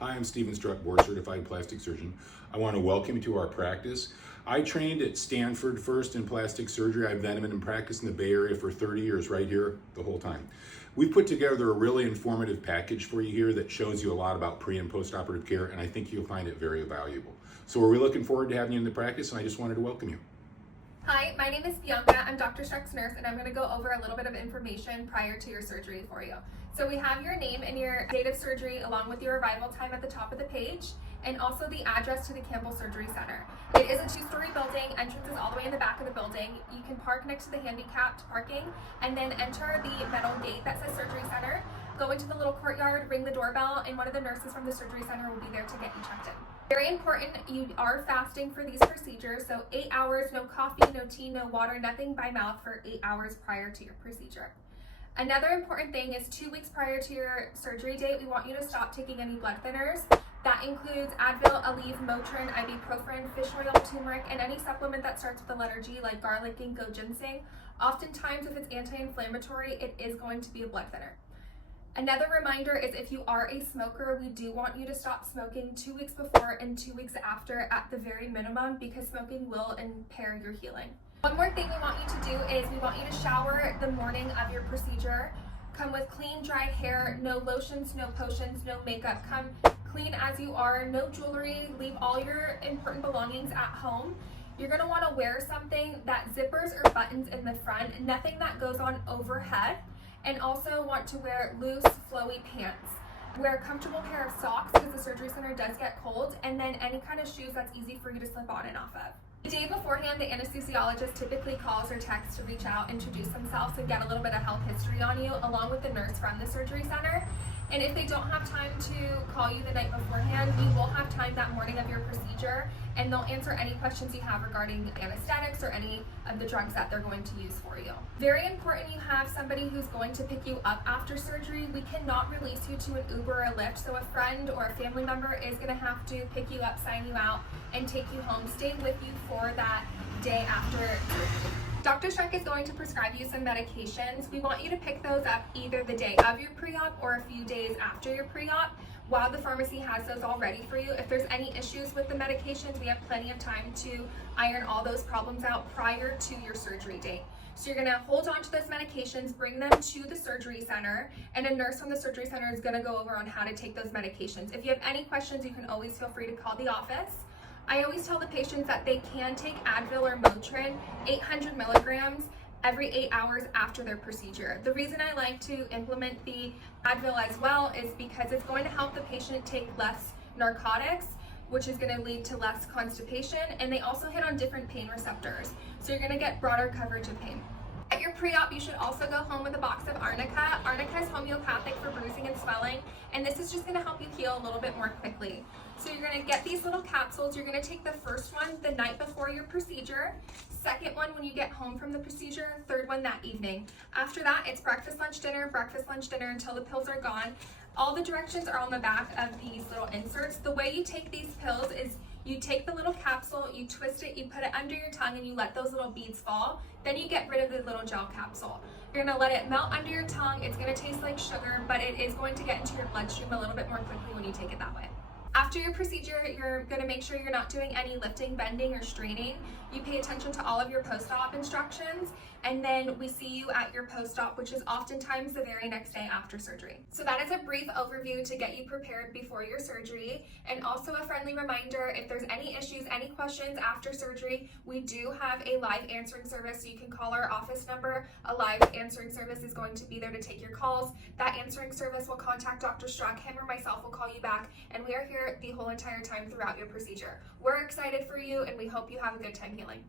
Hi, I'm Stephen Struck, board certified plastic surgeon. I want to welcome you to our practice. I trained at Stanford first in plastic surgery. I've then been in practice in the Bay Area for 30 years, right here the whole time. We've put together a really informative package for you here that shows you a lot about pre and post-operative care, and I think you'll find it very valuable. So we're really looking forward to having you in the practice, and I just wanted to welcome you. Hi, my name is Bianca. I'm Dr. Struck's nurse, and I'm going to go over a little bit of information prior to your surgery for you. So we have your name and your date of surgery along with your arrival time at the top of the page, and also the address to the Campbell Surgery Center. It is a two-story building. Entrance is all the way in the back of the building. You can park next to the handicapped parking and then enter the metal gate that says Surgery Center. Go into the little courtyard, ring the doorbell, and one of the nurses from the Surgery Center will be there to get you checked in. Very important, you are fasting for these procedures, so 8 hours, no coffee, no tea, no water, nothing by mouth for 8 hours prior to your procedure. Another important thing is 2 weeks prior to your surgery date, we want you to stop taking any blood thinners. That includes Advil, Aleve, Motrin, ibuprofen, fish oil, turmeric, and any supplement that starts with the letter G like garlic, ginkgo, ginseng. Oftentimes, if it's anti-inflammatory, it is going to be a blood thinner. Another reminder is if you are a smoker, we do want you to stop smoking 2 weeks before and 2 weeks after at the very minimum, because smoking will impair your healing. One more thing we want you to do is we want you to shower the morning of your procedure. Come with clean, dried hair, no lotions, no potions, no makeup. Come clean as you are, no jewelry, leave all your important belongings at home. You're gonna wanna wear something that zippers or buttons in the front, nothing that goes on overhead. And also want to wear loose, flowy pants. Wear a comfortable pair of socks because the surgery center does get cold, and then any kind of shoes that's easy for you to slip on and off of. The day beforehand, the anesthesiologist typically calls or texts to reach out, introduce themselves, and get a little bit of health history on you, along with the nurse from the surgery center. And if they don't have time to call you the night beforehand, you will have time that morning of your procedure, and they'll answer any questions you have regarding anesthetics or any of the drugs that they're going to use for you. Very important you have somebody who's going to pick you up after surgery. We cannot release you to an Uber or a Lyft, so a friend or a family member is going to have to pick you up, sign you out, and take you home, stay with you for that day after surgery. Dr. Struck is going to prescribe you some medications. We want you to pick those up either the day of your pre-op or a few days after your pre-op, while the pharmacy has those all ready for you. If there's any issues with the medications, we have plenty of time to iron all those problems out prior to your surgery date. So you're gonna hold on to those medications, bring them to the surgery center, and a nurse from the surgery center is gonna go over on how to take those medications. If you have any questions, you can always feel free to call the office. I always tell the patients that they can take Advil or Motrin, 800 milligrams, every 8 hours after their procedure. The reason I like to implement the Advil as well is because it's going to help the patient take less narcotics, which is going to lead to less constipation, and they also hit on different pain receptors. So you're going to get broader coverage of pain. At your pre-op, you should also go home with a box of Arnica. Arnica is homeopathic for bruising and swelling, and this is just going to help you heal a little bit more quickly. So you're going to get these little capsules. You're going to take the first one the night before your procedure, second one when you get home from the procedure, third one that evening. After that, it's breakfast, lunch, dinner until the pills are gone. All the directions are on the back of these little inserts. The way you take these pills is you take the little capsule, you twist it, you put it under your tongue, and you let those little beads fall. Then you get rid of the little gel capsule. You're gonna let it melt under your tongue. It's gonna taste like sugar, but it is going to get into your bloodstream a little bit more quickly when you take it that way. After your procedure, you're gonna make sure you're not doing any lifting, bending, or straining. You pay attention to all of your post-op instructions, and then we see you at your post-op, which is oftentimes the very next day after surgery. So that is a brief overview to get you prepared before your surgery, and also a friendly reminder, if there's any issues, any questions after surgery, we do have a live answering service, so you can call our office number. A live answering service is going to be there to take your calls. That answering service will contact Dr. Struck. Him or myself will call you back, and we are here the whole entire time throughout your procedure. We're excited for you, and we hope you have a good time healing.